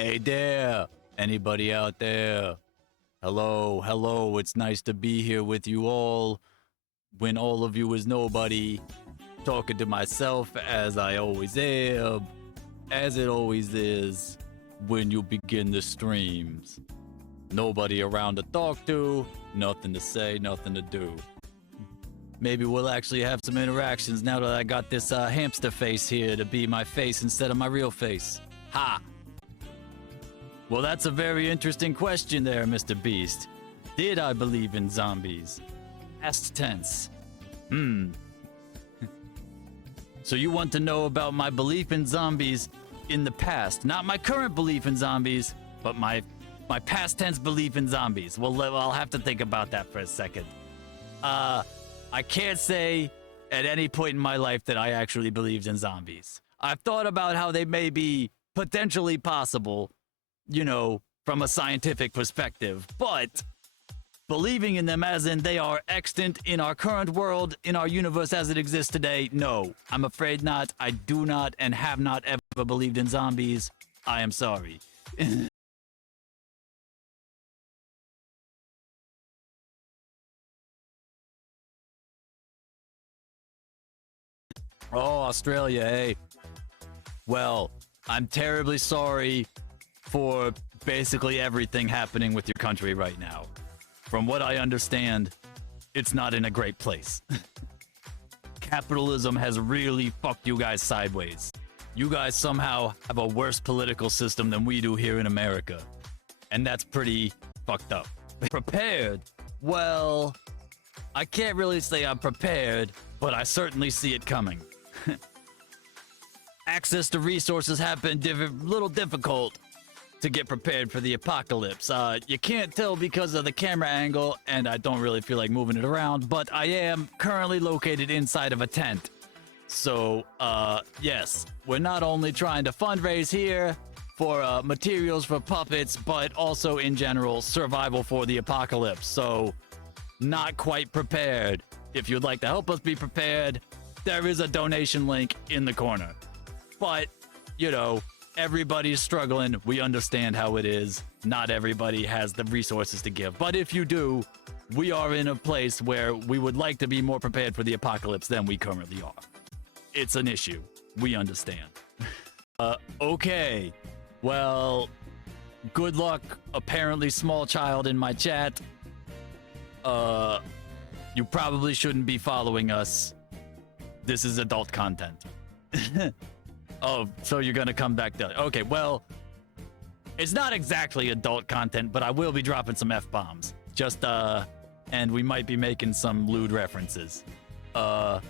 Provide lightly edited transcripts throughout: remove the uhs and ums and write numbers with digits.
Hey there, anybody out there? Hello, hello, it's nice to be here with you all. When all of you is nobody, talking to myself as I always am, as it always is when you begin the streams. Nobody around to talk to, nothing to say, nothing to do. Maybe we'll actually have some interactions now that I got this hamster face here to be my face instead of my real face. Ha! Well, that's a very interesting question there, Mr. Beast. Did I believe in zombies? Past tense. So you want to know about my belief in zombies in the past. Not my current belief in zombies, but my past tense belief in zombies. Well, I'll have to think about that for a second. I can't say at any point in my life that I actually believed in zombies. I've thought about how they may be potentially possible, you know, from a scientific perspective, but believing in them as in they are extant in our current world, in our universe as it exists today, no. I'm afraid not. I do not and have not ever believed in zombies. I am sorry. Oh, Australia, hey. Well, I'm terribly sorry for basically everything happening with your country right now. From what I understand, it's not in a great place. Capitalism has really fucked you guys sideways. You guys somehow have a worse political system than we do here in America. And that's pretty fucked up. Prepared? Well, I can't really say I'm prepared, but I certainly see it coming. Access to resources have been a little difficult to get prepared for the apocalypse. You can't tell because of the camera angle, and I don't really feel like moving it around, but I am currently located inside of a tent. So, yes, we're not only trying to fundraise here for materials for puppets, but also in general, survival for the apocalypse. So, not quite prepared. If you'd like to help us be prepared, there is a donation link in the corner. But, you know, everybody's struggling. We understand how it is. Not everybody has the resources to give. But if you do, we are in a place where we would like to be more prepared for the apocalypse than we currently are. It's an issue. We understand. Okay. Well, good luck, apparently small child in my chat. You probably shouldn't be following us. This is adult content. Oh, so you're gonna come back there. Okay, well, it's not exactly adult content, but I will be dropping some F-bombs. Just, and we might be making some lewd references. I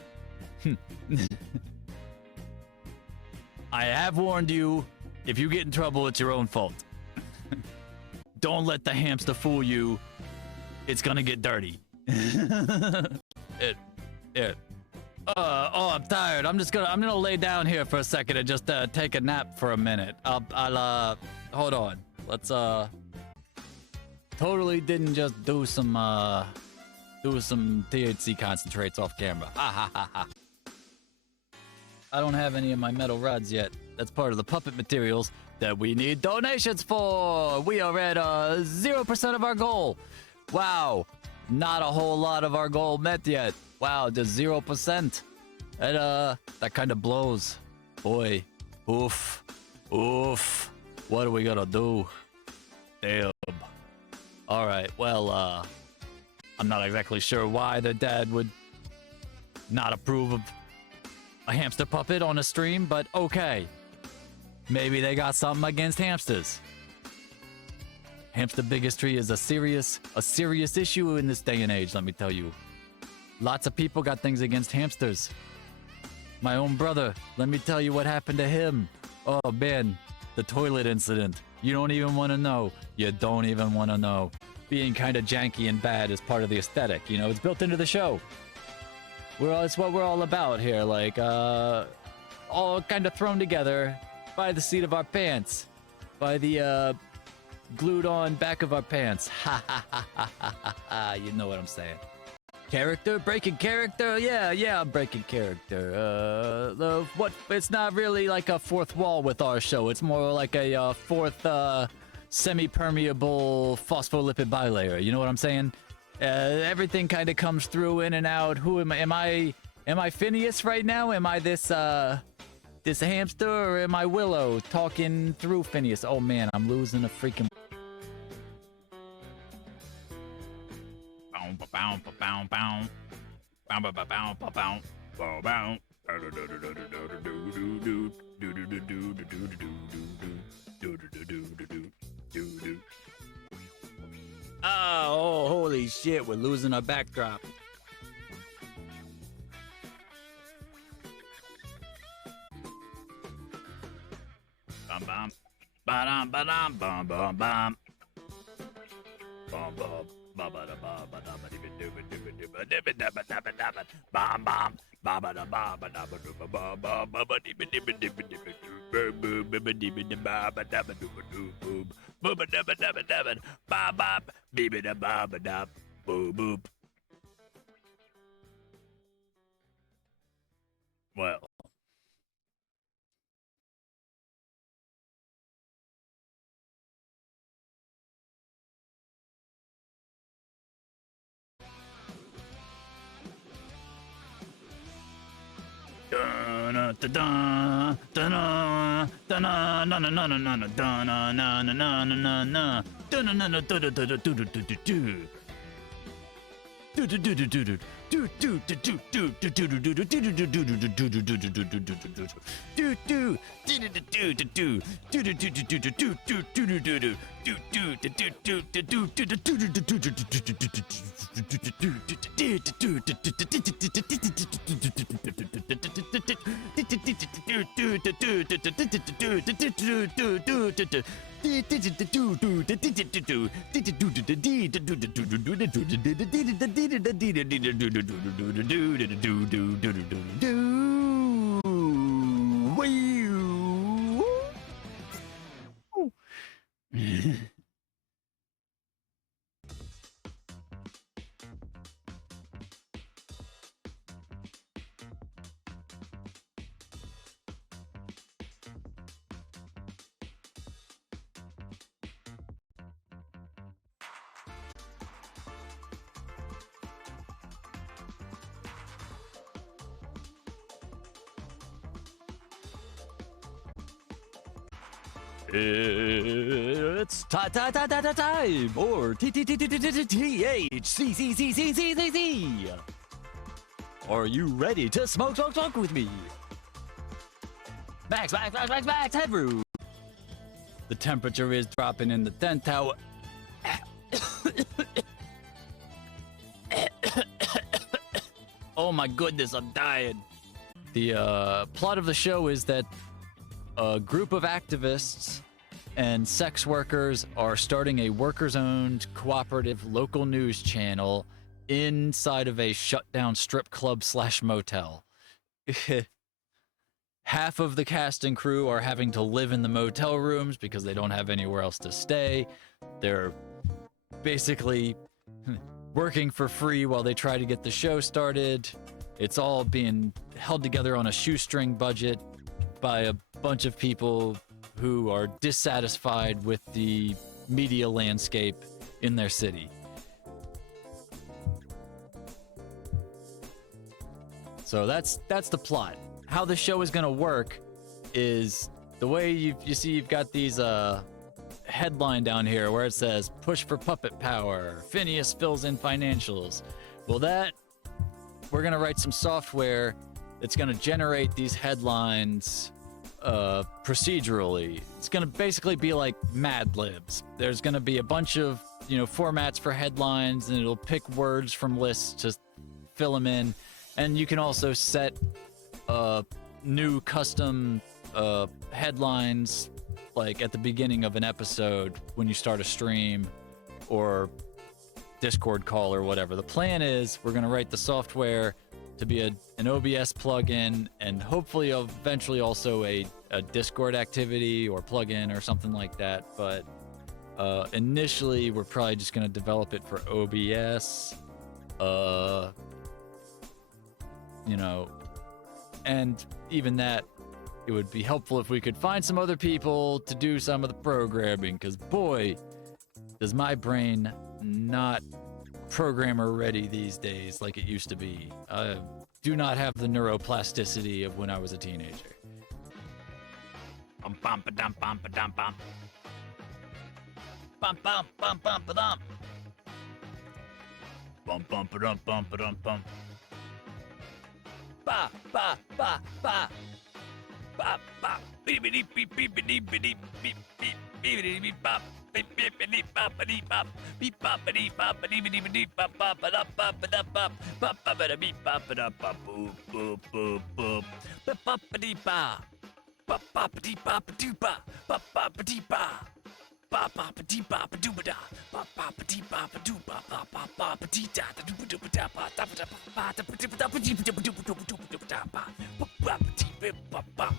have warned you, if you get in trouble, it's your own fault. Don't let the hamster fool you. It's gonna get dirty. Oh, I'm tired. I'm gonna lay down here for a second and just take a nap for a minute. I'll hold on. Let's totally didn't just do some THC concentrates off camera. Ha ha ha ha. I don't have any of my metal rods yet. That's part of the puppet materials that we need donations for. We are at 0% of our goal. Wow, not a whole lot of our goal met yet. Wow, just 0%. That kind of blows. Boy, oof, oof. What are we gonna do? Damn. All right, well, I'm not exactly sure why the dad would not approve of a hamster puppet on a stream, but okay. Maybe they got something against hamsters. Hamster bigotry is a serious issue in this day and age, let me tell you. Lots of people got things against hamsters. My own brother, let me tell you what happened to him. Oh man, the toilet incident. You don't even want to know. You don't even want to know. Being kind of janky and bad is part of the aesthetic, you know, it's built into the show. It's what we're all about here, like, all kind of thrown together by the seat of our pants. By the, glued on back of our pants. Ha ha ha ha ha ha ha. You know what I'm saying. Character? Breaking character? Yeah, I'm breaking character. It's not really like a fourth wall with our show. It's more like a fourth semi-permeable phospholipid bilayer. You know what I'm saying? Everything kind of comes through in and out. Who am I? Am I Phineas right now? Am I this hamster, or am I Willow talking through Phineas? Oh man, I'm losing a freaking. Oh, holy shit, we're losing our backdrop. Bum bum. Ba-dum ba-dum bum bum bum. Bum bum. Bum bum bum well. It's time or THCCCCCCC. Are you ready to smoke with me? Max, headroom. The temperature is dropping in the 10th tower. Oh my goodness, I'm dying. The plot of the show is that a group of activists and sex workers are starting a workers-owned cooperative local news channel inside of a shut-down strip club / motel. Half of the cast and crew are having to live in the motel rooms because they don't have anywhere else to stay. They're basically working for free while they try to get the show started. It's all being held together on a shoestring budget by a bunch of people who are dissatisfied with the media landscape in their city. So that's the plot. How the show is gonna work is the way you see you've got these headline down here where it says push for puppet power, Phineas fills in financials. Well, we're gonna write some software that's gonna generate these headlines procedurally. It's gonna basically be like Mad Libs. There's gonna be a bunch of formats for headlines, and it'll pick words from lists to fill them in. And you can also set new custom headlines like at the beginning of an episode when you start a stream or Discord call or whatever. The plan is we're gonna write the software to be an OBS plugin, and hopefully eventually also a Discord activity or plugin or something like that. But initially, we're probably just going to develop it for OBS. You know, and even that, it would be helpful if we could find some other people to do some of the programming, because boy, does my brain not programmer ready these days like it used to be. I do not have the neuroplasticity of when I was a teenager. Bum bum ba dum bum ba dum bum. Bum bum bum bum ba dum. Bum bum ba dum bum ba dum bum. Ba ba ba ba. Ba ba. Beep beep beep beep beep beep beep beep beep beep beep bop. Beep beep beep bop beep bop. Beep bop beep bop beep beep beep bop bop ba da bop ba da bop. Bop ba da beep bop ba da bop. Boop boop boop boop. Bop bop beep ba. Bop bop beep bop doo ba. Bop bop beep ba. Bop bop beep bop doo ba da. Bop bop beep bop doo ba. Bop bop bop beep da da doo doo da ba da ba da ba da ba da ba da ba doo doo doo doo doo da ba. Bop bop beep bop bop.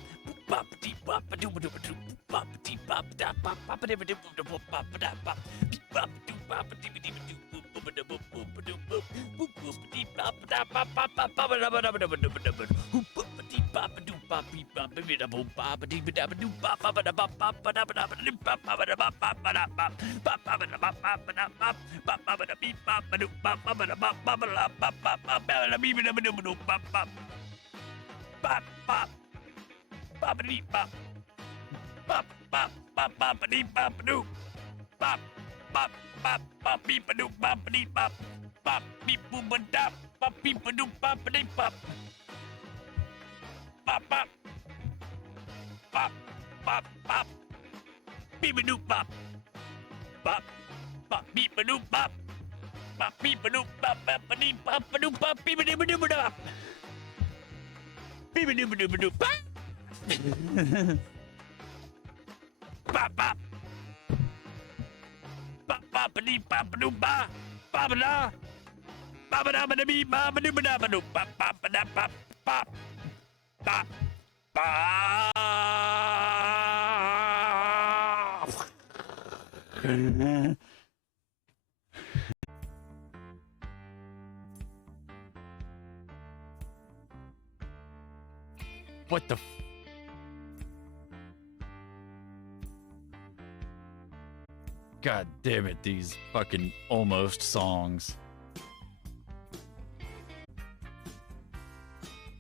Bop deep bop doo doo doo. Bop deep bop da bop bop doo doo doo bop bop da bop. Beep bop doo bop doo doo doo. Boop boop doo boop boop doo boop. Boop boop deep bop da bop bop bop bop da ba da ba da ba da ba. Boop deep bop doo bop beep bop beep da boop bop deep da ba doo bop bop da bop bop da ba da ba da bop bop da bop bop da bop. Bop bop da bop bop da bop. Bop bop da beep bop doo bop bop da bop bop da bop bop da beep da ba doo bop bop. Bop bop. Bop deep bop. Bop bop bop bop deep bop doo. Bop bop bop bop beep doo bop deep bop. Bop beep boop da bop beep doo bop deep bop. Bop bop. Bop bop bop. Beep doo bop. Bop bop beep doo bop. Bop beep doo bop bop deep bop doo bop beep doo doo bop. Beep doo doo doo bop. Bop bop. Bop bop deep bop doo ba. Bop da. Bop da ba da beep bop doo ba da ba doo. Bop bop da bop bop. Bop. Bop. What the God damn it, these fucking almost songs.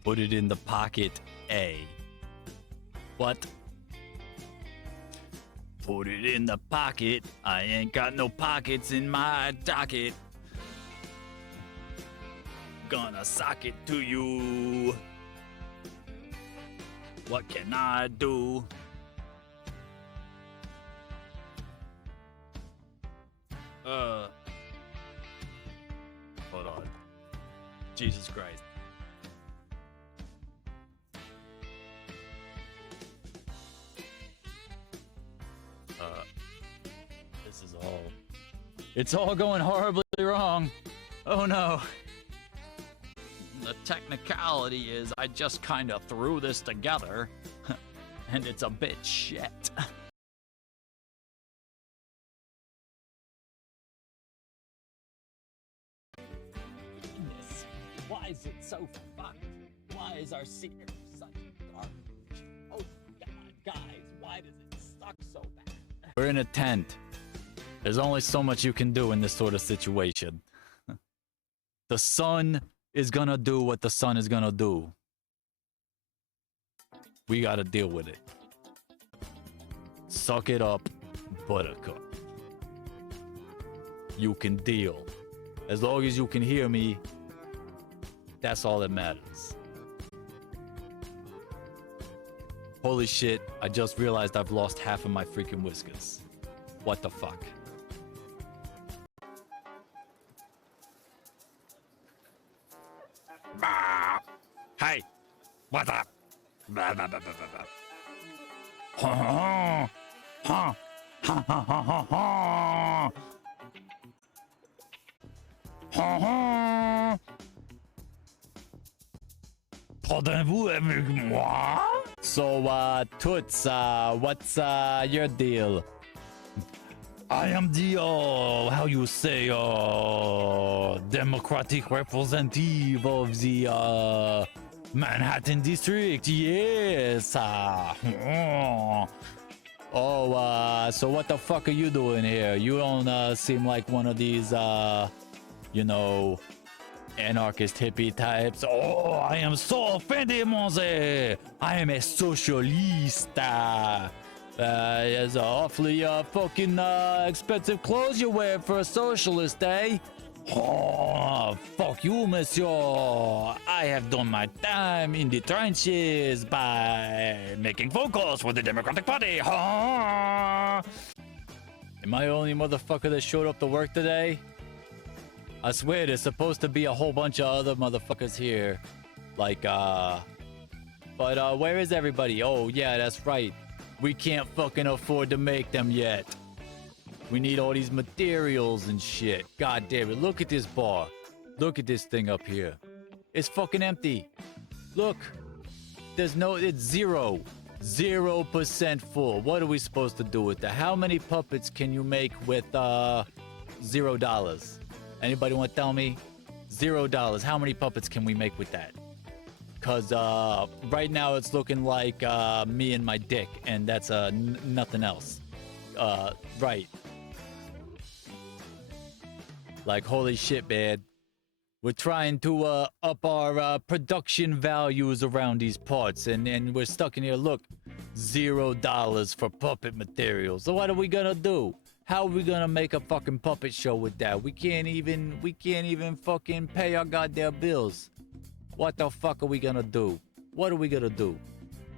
Put it in the pocket, A. What? Put it in the pocket. I ain't got no pockets in my docket. Gonna sock it to you. What can I do? Hold on. Jesus Christ. This is all... It's all going horribly wrong. Oh no. The technicality is I just kind of threw this together, and it's a bit shit. Why is it so fucked? Why is our seeker such garbage? Oh God, guys, why does it suck so bad? We're in a tent. There's only so much you can do in this sort of situation. The sun is gonna do what the sun is gonna do. We gotta deal with it. Suck it up, buttercup. You can deal. As long as you can hear me, that's all that matters. Holy shit, I just realized I've lost half of my freaking whiskers. What the fuck? Hey, what's up? Blah, blah, blah, blah, blah. Ha ha ha ha ha ha ha. Ha ha. Pardonnez-vous avec moi? So, Toots, what's your deal? I am the, how you say, democratic representative of the, Manhattan District, yes. So what the fuck are you doing here? You don't seem like one of these, you know, anarchist hippie types. Oh, I am so offended, Monze. I am a socialist. It's awfully fucking expensive clothes you wear for a socialist, eh? Oh, fuck you, monsieur. I have done my time in the trenches by making phone calls for the Democratic Party. Am I the only motherfucker that showed up to work today? I swear there's supposed to be a whole bunch of other motherfuckers here. Like, but where is everybody? Oh, yeah, that's right. We can't fucking afford to make them yet. We need all these materials and shit. God damn it. Look at this bar. Look at this thing up here. It's fucking empty. Look. There's no... It's zero. 0% full. What are we supposed to do with that? How many puppets can you make with $0? Anybody want to tell me? $0. How many puppets can we make with that? Because right now it's looking like me and my dick. And that's nothing else. Right. Like, holy shit, man. We're trying to up our production values around these parts, and we're stuck in here. Look, $0 for puppet materials. So what are we gonna do? How are we gonna make a fucking puppet show with that? We can't even fucking pay our goddamn bills. What the fuck are we gonna do? What are we gonna do?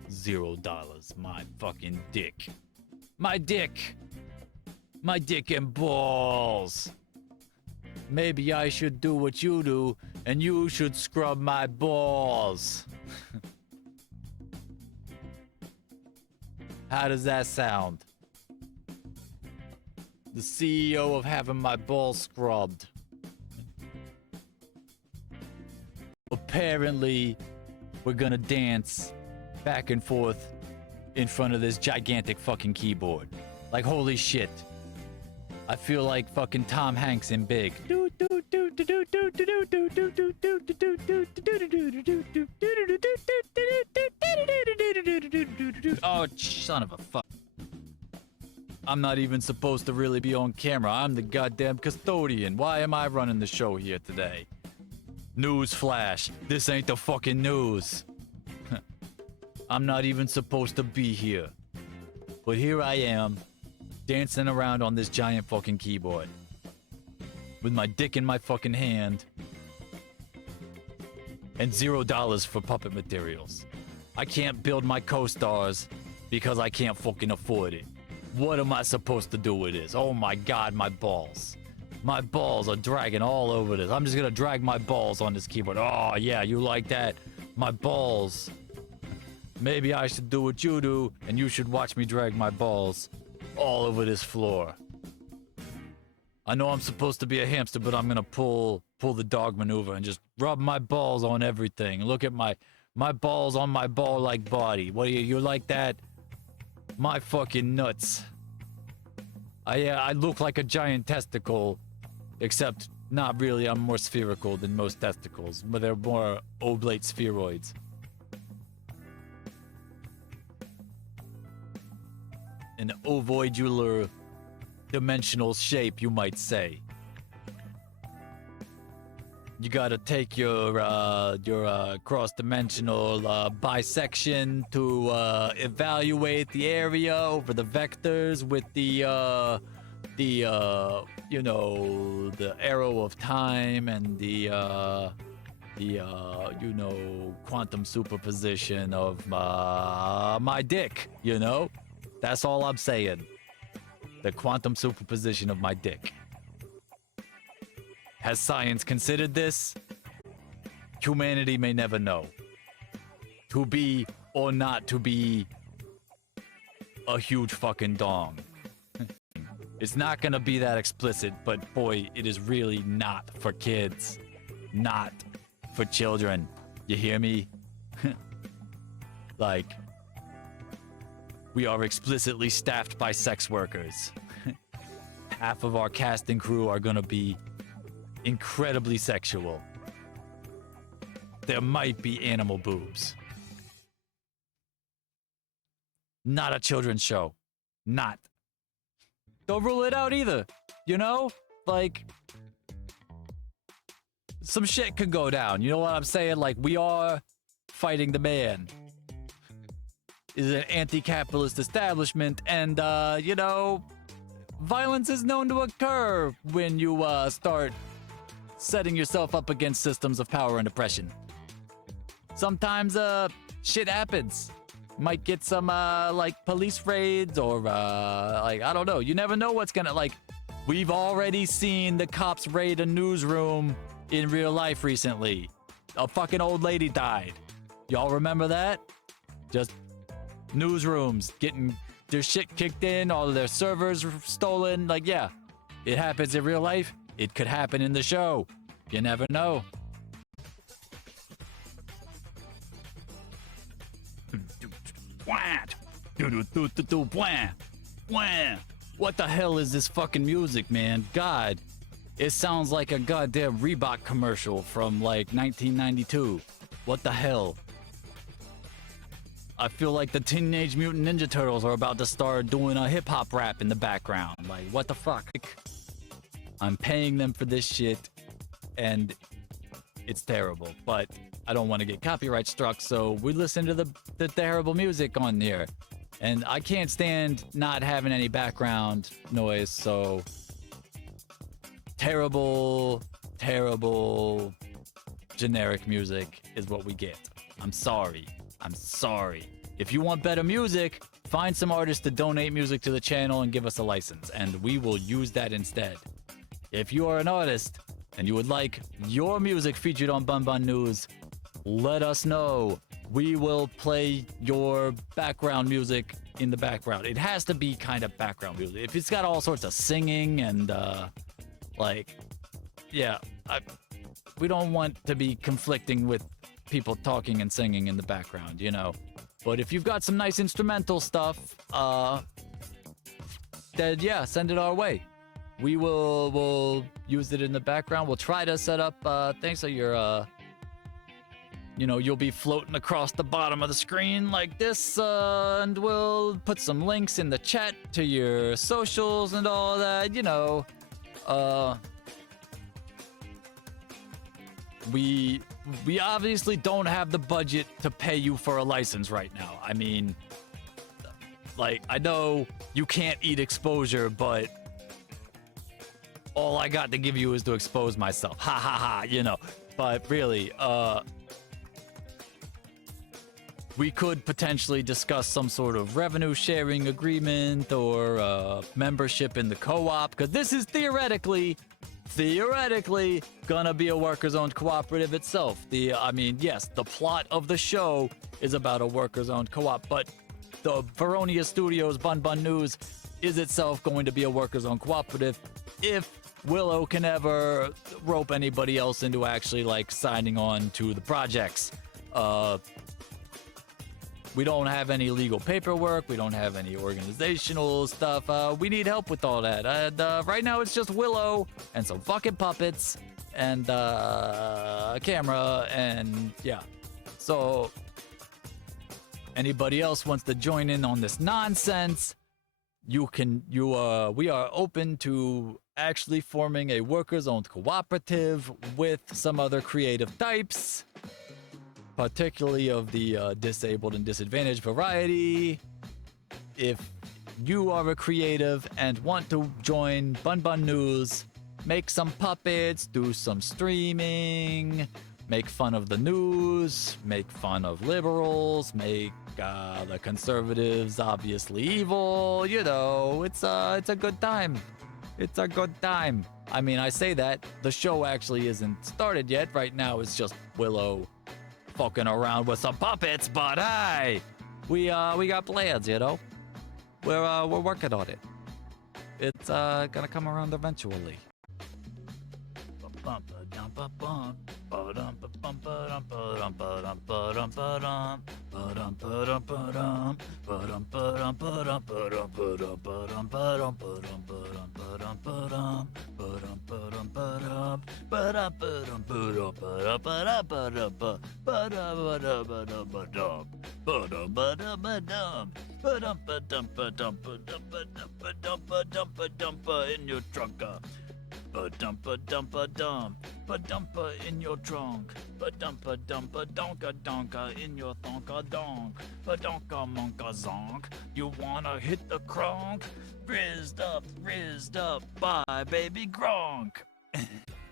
$0. My fucking dick. My dick. My dick and balls. Maybe I should do what you do, and you should scrub my balls. How does that sound? The CEO of having my balls scrubbed. Apparently, we're gonna dance back and forth in front of this gigantic fucking keyboard. Like, holy shit. I feel like fucking Tom Hanks in Big. Oh, son of a fuck. I'm not even supposed to really be on camera. I'm the goddamn custodian. Why am I running the show here today? News flash. This ain't the fucking news. I'm not even supposed to be here. But here I am, dancing around on this giant fucking keyboard. With my dick in my fucking hand. And $0 for puppet materials. I can't build my co-stars because I can't fucking afford it. What am I supposed to do with this? Oh my god, my balls. My balls are dragging all over this. I'm just gonna drag my balls on this keyboard. Oh yeah, you like that? My balls. Maybe I should do what you do, and you should watch me drag my balls all over this floor. I know I'm supposed to be a hamster, but I'm gonna pull the dog maneuver and just rub my balls on everything. Look at my balls on my ball-like body. What do you like that? My fucking nuts. I look like a giant testicle, except not really. I'm more spherical than most testicles, but they're more oblate spheroids. An ovoidular dimensional shape, you might say. You gotta take your cross-dimensional bisection to evaluate the area over the vectors with the you know, the arrow of time and the you know, quantum superposition of my dick, you know? That's all I'm saying. The quantum superposition of my dick. Has science considered this? Humanity may never know. To be or not to be a huge fucking dong. It's not gonna be that explicit, but boy, it is really not for kids. Not for children. You hear me? Like, we are explicitly staffed by sex workers. half of our cast and crew are gonna be incredibly sexual. There might be animal boobs. Not a children's show. Not. Don't rule it out either. You know? Like, some shit could go down. You know what I'm saying? Like, we are fighting the man. Is an anti-capitalist establishment, and, you know, violence is known to occur when you, start setting yourself up against systems of power and oppression. Sometimes, shit happens. Might get some, like, police raids or, like, I don't know. You never know what's gonna, like, we've already seen the cops raid a newsroom in real life recently. A fucking old lady died. Y'all remember that? Just newsrooms getting their shit kicked in, all of their servers stolen. Like, yeah, it happens in real life. It could happen in the show. You never know. What the hell is this fucking music, man? God, it sounds like a goddamn Reebok commercial from like 1992. What the hell? I feel like the Teenage Mutant Ninja Turtles are about to start doing a hip-hop rap in the background. Like, what the fuck? I'm paying them for this shit, and it's terrible. But I don't want to get copyright struck, so we listen to the terrible music on here. And I can't stand not having any background noise, so... Terrible, terrible, generic music is what we get. I'm sorry. I'm sorry. If you want better music, find some artists to donate music to the channel and give us a license, and we will use that instead. If you are an artist and you would like your music featured on Bun Bun News, let us know. We will play your background music in the background. It has to be kind of background music. If it's got all sorts of singing and, like, yeah, we don't want to be conflicting with people talking and singing in the background, you know. But if you've got some nice instrumental stuff, then yeah, send it our way. We'll use it in the background. We'll try to set up things so you're, you know, you'll be floating across the bottom of the screen like this, and we'll put some links in the chat to your socials and all that, you know. We obviously don't have the budget to pay you for a license right now. I mean, like, I know you can't eat exposure, but all I got to give you is to expose myself. Ha ha ha, you know. But really, we could potentially discuss some sort of revenue sharing agreement or membership in the co-op, because this is theoretically gonna be a workers-owned cooperative itself. I mean, yes, the plot of the show is about a workers-owned co-op, but the Veronia Studios Bun Bun News is itself going to be a workers-owned cooperative if Willow can ever rope anybody else into actually, like, signing on to the projects. We don't have any legal paperwork. We don't have any organizational stuff. We need help with all that. And right now it's just Willow and some fucking puppets and a camera, and yeah. So anybody else wants to join in on this nonsense, we are open to actually forming a workers-owned cooperative with some other creative types, particularly of the disabled and disadvantaged variety. If you are a creative and want to join Bun Bun News, make some puppets, do some streaming, make fun of the news, make fun of liberals, make the conservatives obviously evil, you know, it's a good time. It's a good time. I mean, I say that, the show actually isn't started yet. Right now it's just Willow fucking around with some puppets, but hey, we got plans, you know. We're working on it. It's gonna come around eventually. in your trunk. Ba-dumpa-dumpa-dum, ba-dumpa in your trunk, ba-dumpa-dumpa-donka-donka in your thonka-donk, ba-donka-monka-zonk, you wanna hit the cronk? Rizzed up, bye baby Gronk.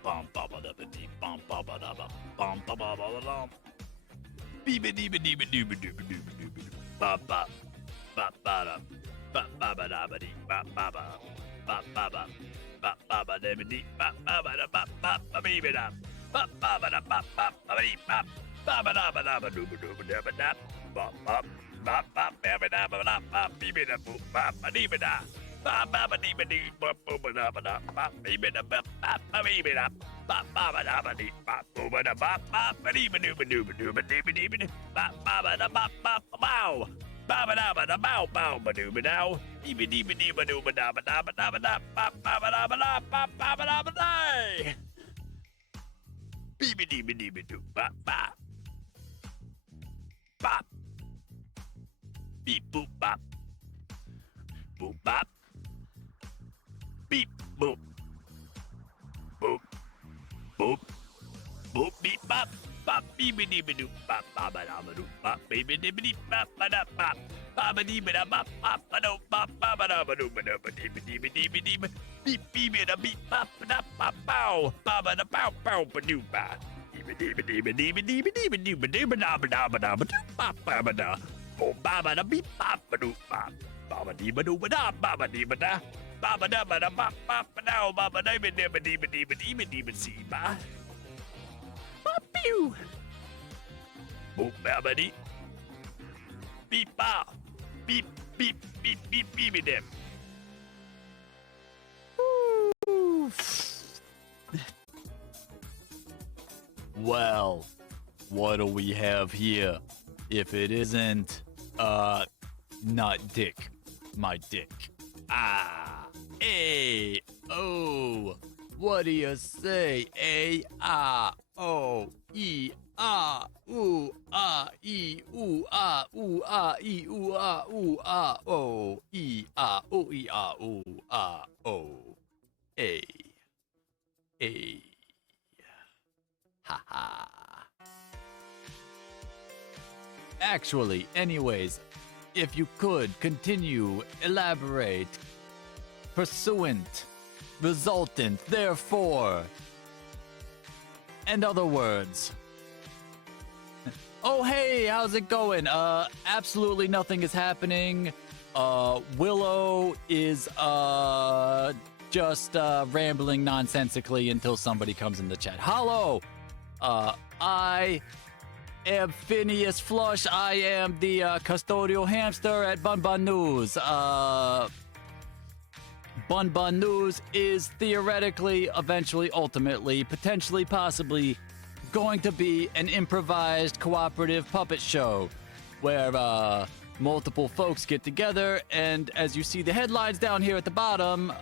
Bum-ba-ba-da-ba-dee-bum-ba-ba-da-ba, bum-ba-ba-beep-a-dee-ba-dee-ba-dee-ba-dee-ba-dee, ba-ba, ba-ba-da, ba-ba-ba-da-ba-dee, ba-ba-ba, ba-ba-ba. Ba ba ba da ba dee ba ba ba da ba ba ba bee ba ba ba ba da ba ba ba dee ba ba ba da ba da ba doo ba doo ba da ba da ba ba ba ba ba da ba da ba bee ba da boo ba ba dee ba da ba ba ba dee ba dee ba boo ba da ba da ba bee ba da ba ba bee ba da ba ba ba da ba dee ba boo ba da ba ba ba dee ba doo ba doo ba doo ba dee ba dee ba dee ba ba ba da ba ba bow. Ba ba da ba da bow bow ba doo ba dow. Dee ba dee ba dee ba doo ba da ba da ba da ba da ba ba ba da ba da ba ba ba da ba da. Bee ba dee ba dee ba doo ba ba. Bop. Beep boop bop. Boop bop. Beep boop. Boop. Boop. Boop beep bop. Bop beep ba dee ba doo bop ba ba da ba doo bop baby dee ba dee bop ba da bop. Ba ba dee ba da bop bop ba doo bop ba ba da ba doo ba da ba dee ba dee ba dee ba dee ba. Beep beep ba da beep bop ba da bop bow. Ba ba da bow bow ba doo ba. Dee ba dee ba dee ba dee ba dee ba dee ba dee ba dee ba da ba da ba da ba doo bop ba ba da. Oh ba ba da beep bop ba doo bop. Ba ba dee ba doo ba da ba ba dee ba da. Ba ba da ba da bop bop ba da ba ba dee ba dee ba dee ba dee ba dee ba dee ba see ba. Pew! Boop babadi. Beep bow. Beep beep beep beep beep them. Well, what do we have here? If it isn't, not dick. My dick. Ah. A. O. What do you say? A. Ah. O. E. Ah. Ooh. Ah. E. Ooh. Ah. Ooh. Ah. E. Ooh. Ah. Ooh. Ah. O. E. Ah. Ooh. E. Ah. Ooh. Ah. O. A. A. Ha ha. Actually, anyways, if you could continue, elaborate, pursuant, resultant, therefore, and other words. Oh hey, how's it going? Absolutely nothing is happening. Willow is just rambling nonsensically until somebody comes in the chat. Hello! I am Phineas Flush. I am the custodial hamster at Bun Bun News. Bun Bun News is theoretically, eventually, ultimately, potentially, possibly going to be an improvised cooperative puppet show where multiple folks get together, and as you see the headlines down here at the bottom,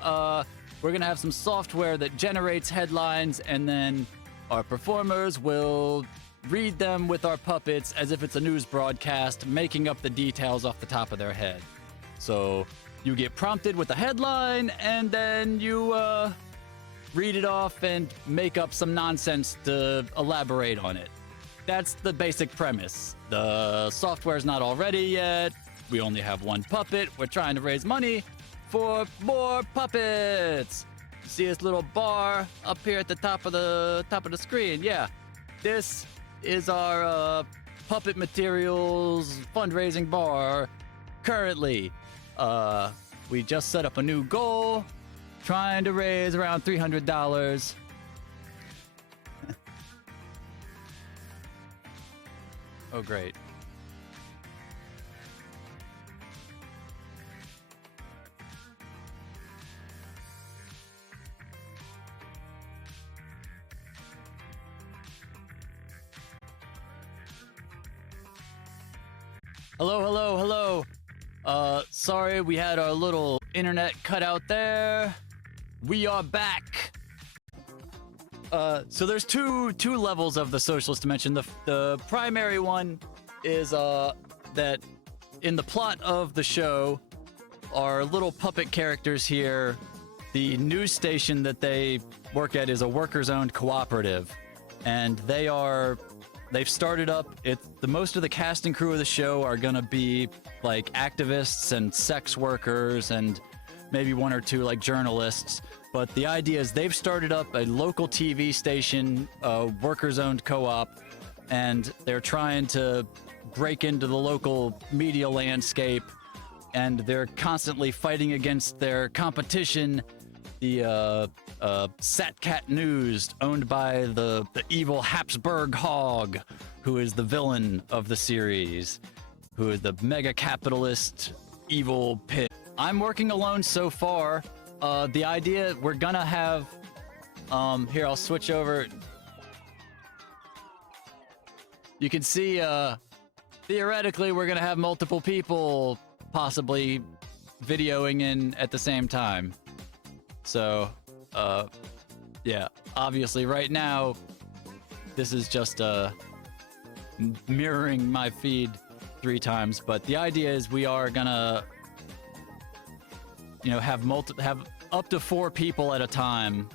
we're gonna have some software that generates headlines, and then our performers will read them with our puppets as if it's a news broadcast, making up the details off the top of their head. So you get prompted with a headline, and then you read it off and make up some nonsense to elaborate on it. That's the basic premise. The software's not all ready yet. We only have one puppet. We're trying to raise money for more puppets. You see this little bar up here at the top of the screen? Yeah, this is our puppet materials fundraising bar currently. We just set up a new goal, trying to raise around $300. Oh, great. Hello, hello, hello. Sorry, we had our little internet cut out there. We are back. So there's two levels of the socialist dimension. The primary one is that in the plot of the show, our little puppet characters here, the news station that they work at is a workers-owned cooperative, and they've started up. Most of the cast and crew of the show are gonna be like activists and sex workers and maybe one or two like journalists. But the idea is they've started up a local TV station, workers-owned co-op, and they're trying to break into the local media landscape, and they're constantly fighting against their competition, the Satcat News, owned by the evil Habsburg Hog, who is the villain of the series, who is the mega capitalist evil pit. I'm working alone so far. The idea, we're gonna have, here, I'll switch over. You can see, theoretically, we're gonna have multiple people possibly videoing in at the same time. So, yeah, obviously right now, this is just, mirroring my feed 3 times, but the idea is we are gonna, you know, have up to 4 people at a time.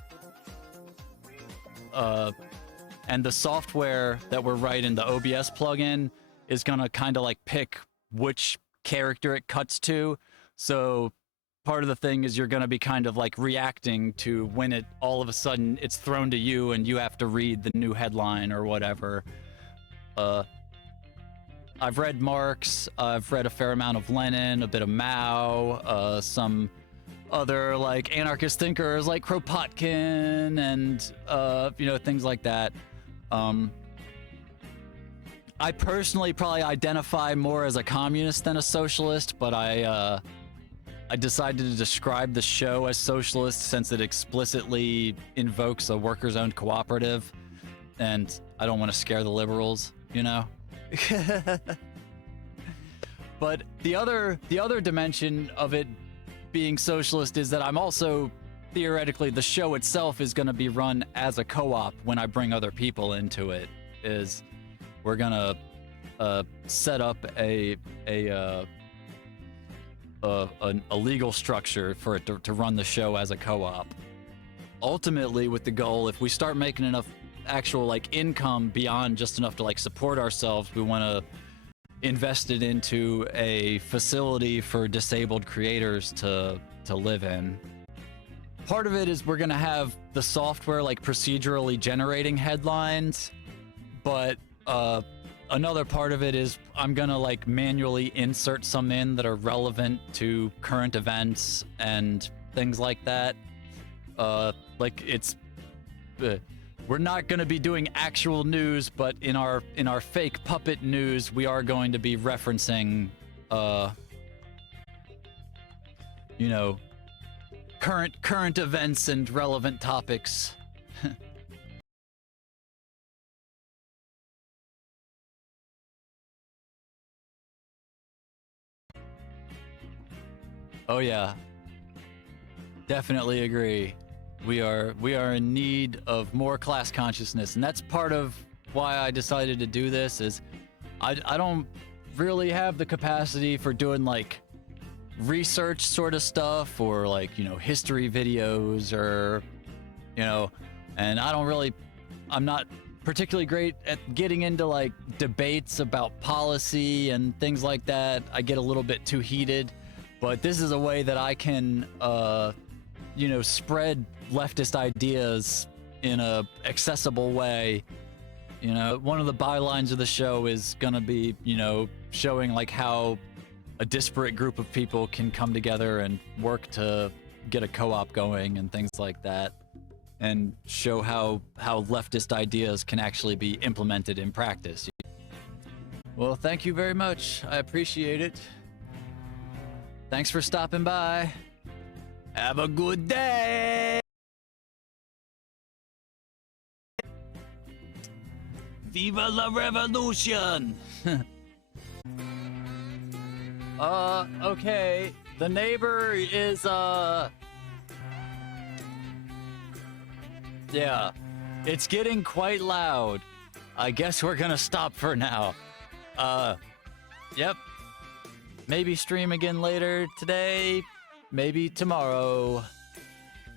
And the software that we're writing, the OBS plugin, is gonna kind of like pick which character it cuts to. So part of the thing is you're gonna be kind of like reacting to when it all of a sudden it's thrown to you and you have to read the new headline or whatever. I've read Marx, I've read a fair amount of Lenin, a bit of Mao, some other like anarchist thinkers like Kropotkin and you know, things like that. I personally probably identify more as a communist than a socialist, but I decided to describe the show as socialist since it explicitly invokes a workers-owned cooperative, and I don't want to scare the liberals, you know? But the other dimension of it being socialist is that I'm also, theoretically, the show itself is going to be run as a co-op when I bring other people into it. Is we're gonna set up a legal structure for it to run the show as a co-op. Ultimately, with the goal, if we start making enough actual like income beyond just enough to like support ourselves, we want to invest it into a facility for disabled creators to live in. Part of it is we're gonna have the software like procedurally generating headlines, but another part of it is I'm gonna like manually insert some in that are relevant to current events and things like that. Like it's we're not going to be doing actual news, but in our fake puppet news, we are going to be referencing, you know, current events and relevant topics. Oh yeah, definitely agree. We are in need of more class consciousness, and that's part of why I decided to do this. Is I don't really have the capacity for doing like research sort of stuff or like, you know, history videos or, you know, and I'm not particularly great at getting into like debates about policy and things like that. I get a little bit too heated, but this is a way that I can you know, spread leftist ideas in a accessible way. You know, one of the bylines of the show is gonna be, you know, showing like how a disparate group of people can come together and work to get a co-op going and things like that, and show how leftist ideas can actually be implemented in practice. Well, thank you very much. I appreciate it. Thanks for stopping by. Have a good day! Viva la revolution! Okay. The neighbor is, yeah. It's getting quite loud. I guess we're gonna stop for now. Yep. Maybe stream again later today. Maybe tomorrow.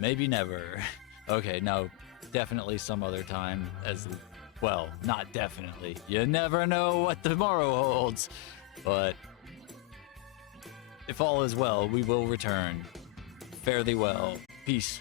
Maybe never. Okay, no. Definitely some other time as well. Not definitely. You never know what tomorrow holds. But if all is well, we will return. Fare thee well. Peace.